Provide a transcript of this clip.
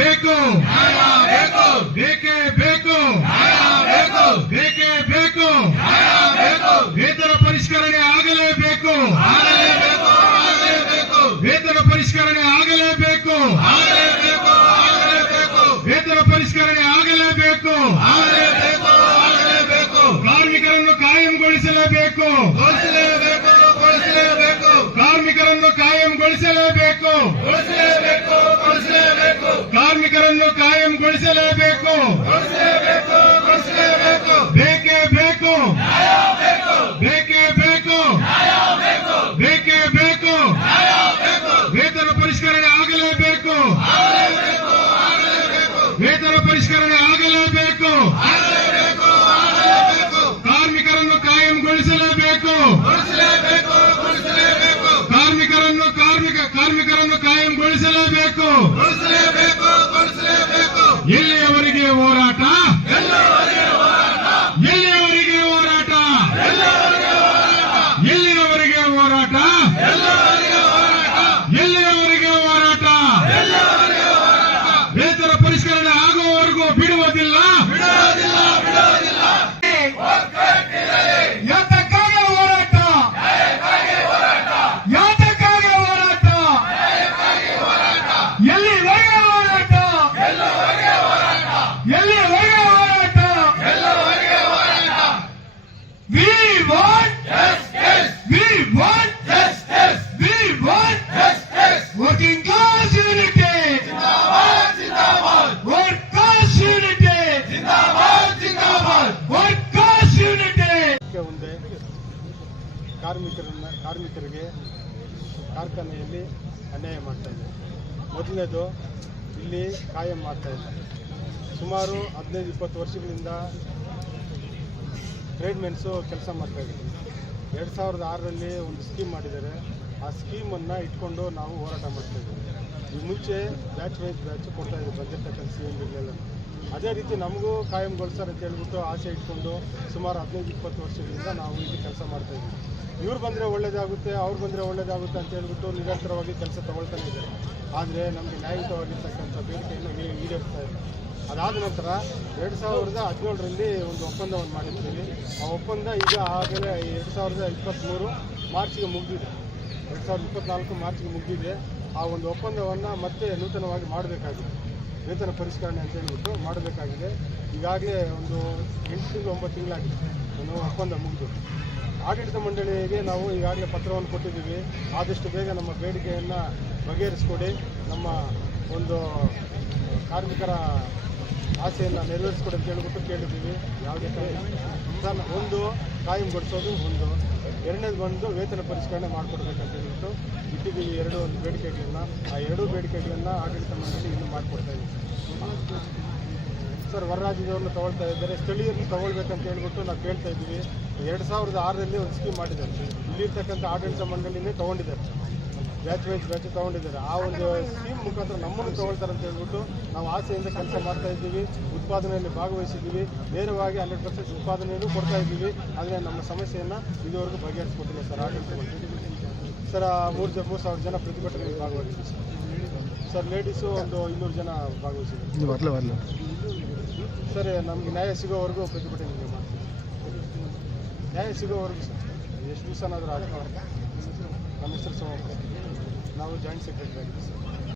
ಬೇಕು ಬೇಕೇ ಬೇಕು ಬೇಕೇ ಬೇಕು ವೇತನ ಪರಿಷ್ಕರಣೆ ಆಗಲೇಬೇಕು ವೇತನ ಪರಿಷ್ಕರಣೆ ಆಗಲೇಬೇಕು ವೇತನ ಪರಿಷ್ಕರಣೆ ಆಗಲೇಬೇಕು ಕಾರ್ಮಿಕರನ್ನು ಕಾಯಂಗೊಳಿಸಲೇಬೇಕು ಕಾರ್ಮಿಕರನ್ನು ಕಾಯಂಗೊಳಿಸಲೇಬೇಕು ಕಾರ್ಮಿಕರನ್ನು ಕಾಯಂಗೊಳಿಸಲೇಬೇಕು ಬೇಕೇ ಬೇಕು ಬೇಕೇ ಬೇಕು ಬೇಕೇ ಬೇಕು ವೇತನ ಪರಿಷ್ಕರಣೆ ಆಗಲೇಬೇಕು ವೇತನ ಪರಿಷ್ಕರಣೆ ಆಗಲೇಬೇಕು ಕಾರ್ಮಿಕರನ್ನು ಕಾಯಂಗೊಳಿಸಲೇಬೇಕು ಕಾರ್ಮಿಕರನ್ನು ಕಾಯಂಗೊಳಿಸಲೇಬೇಕು ಎಲ್ಲಿಯವರೆಗೆ ಹೋರಾಟ ಎಲ್ಲಿಯವರೆಗೆ ಹೋರಾಟ ಎಲ್ಲಿಯವರೆಗೆ ಹೋರಾಟ ಎಲ್ಲಿಯವರೆಗೆ ಹೋರಾಟ ವೇತನ ಪರಿಷ್ಕರಣೆ ಆಗುವವರೆಗೂ ಬಿಡುವುದಿಲ್ಲ ಯಾತಕ್ಕಾಗಿ ಹೋರಾಟ ಯಾತಕ್ಕಾಗಿ ಹೋರಾಟ ಎಲ್ಲಿವರೆಗೆ ಹೋರಾಟ ಎಲ್ಲಿವರೆಗೆ ಹೋರಾಟ We want we want we want working class unity work class unity work class unity ಒಂದೇ ಕಾರ್ಮಿಕರಿಗೆ ಕಾರ್ಖಾನೆಯಲ್ಲಿ ಅನ್ಯಾಯ ಮಾಡ್ತಾ ಇದೆ. ಮೊದಲನೇದು ಇಲ್ಲಿ ಕಾಯಂ ಮಾಡ್ತಾ ಇಲ್ಲ. ಸುಮಾರು 15-20 ವರ್ಷಗಳಿಂದ ಟ್ರೇಡ್ಮೆನ್ಸು ಕೆಲಸ ಮಾಡ್ತಾ ಇದ್ದಾರೆ. 2006ರಲ್ಲಿ ಒಂದು ಸ್ಕೀಮ್ ಮಾಡಿದ್ದಾರೆ. ಆ ಸ್ಕೀಮನ್ನು ಇಟ್ಕೊಂಡು ನಾವು ಹೋರಾಟ ಮಾಡ್ತಾ ಇದ್ದೀವಿ. ಈ ಮುಂಚೆ ಬ್ಯಾಚ್ ವೈಸ್ ಬ್ಯಾಚ್ ಕೊಡ್ತಾ ಇದ್ದೀವಿ ಬಂದಿರ್ತಕ್ಕಂಥ CMಗಳಿಗೆಲ್ಲ. ಅದೇ ರೀತಿ ನಮಗೂ ಕಾಯಂಗೊಳಿಸ್ತಾರೆ ಅಂತ ಹೇಳ್ಬಿಟ್ಟು ಆಸೆ ಇಟ್ಕೊಂಡು ಸುಮಾರು 15-20 ವರ್ಷಗಳಿಂದ ನಾವು ಇಲ್ಲಿ ಕೆಲಸ ಮಾಡ್ತಾ ಇದ್ದೀವಿ. ಇವ್ರು ಬಂದರೆ ಒಳ್ಳೇದಾಗುತ್ತೆ, ಅವ್ರು ಬಂದರೆ ಒಳ್ಳೇದಾಗುತ್ತೆ ಅಂತ ಹೇಳ್ಬಿಟ್ಟು ನಿರಂತರವಾಗಿ ಕೆಲಸ ತಗೊಳ್ತಾನೆ ಇದ್ದಾರೆ. ಆದರೆ ನಮಗೆ ನ್ಯಾಯಯುತವಾಗಿರ್ತಕ್ಕಂಥ ಬೇಡಿಕೆಯನ್ನು ಈಡೇರಿಸ್ತಾ ಇದೆ. ಅದಾದ ನಂತರ 2017ರಲ್ಲಿ ಒಂದು ಒಪ್ಪಂದವನ್ನು ಮಾಡಿರ್ತೀವಿ. ಆ ಒಪ್ಪಂದ ಈಗ ಆಗಲೇ 2023 ಮಾರ್ಚ್ಗೆ ಮುಗಿದಿದೆ. 2024 ಮಾರ್ಚ್ಗೆ ಮುಗಿದಿದೆ. ಆ ಒಂದು ಒಪ್ಪಂದವನ್ನು ಮತ್ತೆ ನೂತನವಾಗಿ ಮಾಡಬೇಕಾಗಿದೆ. ವೇತನ ಪರಿಷ್ಕರಣೆ ಅಂತ ಹೇಳ್ಬಿಟ್ಟು ಮಾಡಬೇಕಾಗಿದೆ. ಈಗಾಗಲೇ ಒಂದು 8-9 ತಿಂಗಳಾಗಿದೆ ಒಪ್ಪಂದ ಮುಗಿದು. ಆಡಳಿತ ಮಂಡಳಿಗೆ ನಾವು ಈಗಾಗಲೇ ಪತ್ರವನ್ನು ಕೊಟ್ಟಿದ್ದೀವಿ. ಆದಷ್ಟು ಬೇಗ ನಮ್ಮ ಬೇಡಿಕೆಯನ್ನು ಬಗೆಹರಿಸ್ಕೊಡಿ, ನಮ್ಮ ಒಂದು ಕಾರ್ಮಿಕರ ಆಸೆಯನ್ನು ನೆರವೇರಿಸ್ಕೊಡಿ ಅಂತ ಹೇಳ್ಬಿಟ್ಟು ಕೇಳಿದ್ದೀವಿ. ಯಾವುದೇ ಒಂದು ಕಾಯಂಗೊಳಿಸೋದು, ಎರಡನೇದು ಬಂದು ವೇತನ ಪರಿಷ್ಕರಣೆ ಮಾಡಿಕೊಡ್ಬೇಕಂತ ಹೇಳ್ಬಿಟ್ಟು ಇಟ್ಟಿದ್ದೀವಿ. ಒಂದು ಬೇಡಿಕೆಗಳನ್ನು, ಆ 2 ಬೇಡಿಕೆಗಳನ್ನು ಆಡಳಿತ ಮಂಡಳಿ ಇನ್ನೂ ಮಾಡಿಕೊಡ್ತಾ ಇದ್ದೀವಿ. ಸರ್, ಹೊರ ರಾಜ್ಯದವ್ರನ್ನ ತಗೊಳ್ತಾ ಇದ್ದಾರೆ, ಸ್ಥಳೀಯರನ್ನು ತಗೊಳ್ಬೇಕಂತ ಹೇಳ್ಬಿಟ್ಟು ನಾವು ಕೇಳ್ತಾ ಇದ್ದೀವಿ. 2006ರಲ್ಲಿ ಒಂದು ಸ್ಕೀಮ್ ಮಾಡಿದ್ದಾರೆ. ಇಲ್ಲಿರ್ತಕ್ಕಂಥ ಆಡಳಿತ ಮಂಡಳಿನೇ ತೊಗೊಂಡಿದ್ದಾರೆ, ಬ್ಯಾಚ್ ವೈಸ್ ಬ್ಯಾಚ್ ತೊಗೊಂಡಿದ್ದಾರೆ. ಆ ಒಂದು ಸ್ಕೀಮ್ ಮುಖಾಂತರ ನಮ್ಮನ್ನು ತೊಗೊಳ್ತಾರೆ ಅಂತ ಹೇಳ್ಬಿಟ್ಟು ನಾವು ಆಸೆಯಿಂದ ಕೆಲಸ ಮಾಡ್ತಾ ಇದ್ದೀವಿ. ಉತ್ಪಾದನೆಯಲ್ಲಿ ಭಾಗವಹಿಸಿದ್ದೀವಿ. ನೇರವಾಗಿ 100% ಉತ್ಪಾದನೆಯನ್ನು ಕೊಡ್ತಾ ಇದ್ದೀವಿ. ಆದರೆ ನಮ್ಮ ಸಮಸ್ಯೆಯನ್ನು ಇದುವರೆಗೂ ಬಗೆಹರಿಸ್ಕೊಟ್ಟಿಲ್ಲ ಸರ್ ಆಡಳಿತ ಮಂಡಳಿ. ಸರ್, 3,000 ಜನ ಪ್ರತಿಭಟನೆಯಲ್ಲಿ ಭಾಗವಹಿಸಿದ್ದೀವಿ ಸರ್. ಲೇಡೀಸು ಒಂದು 200 ಜನ ಭಾಗವಹಿಸಿದ್ದೀವಿ ಸರ್. ನಮಗೆ ನ್ಯಾಯ ಸಿಗೋವರೆಗೂ ಪ್ರತಿಭಟನೆ ಮಾಡ್ತೀವಿ. ನ್ಯಾಯ ಸಿಗೋವರೆಗೂ ಸರ್, ಎಷ್ಟು ದಿವಸನಾದರೂ ಆಗುತ್ತೆ. ನಮ್ಮ ಹೆಸರು ಸೋಮಪ್ಪ, ನಾವು ಜಾಯಿಂಟ್ ಸೆಕ್ರೆಟರಿ ಆಗಿದ್ದೀವಿ ಸರ್.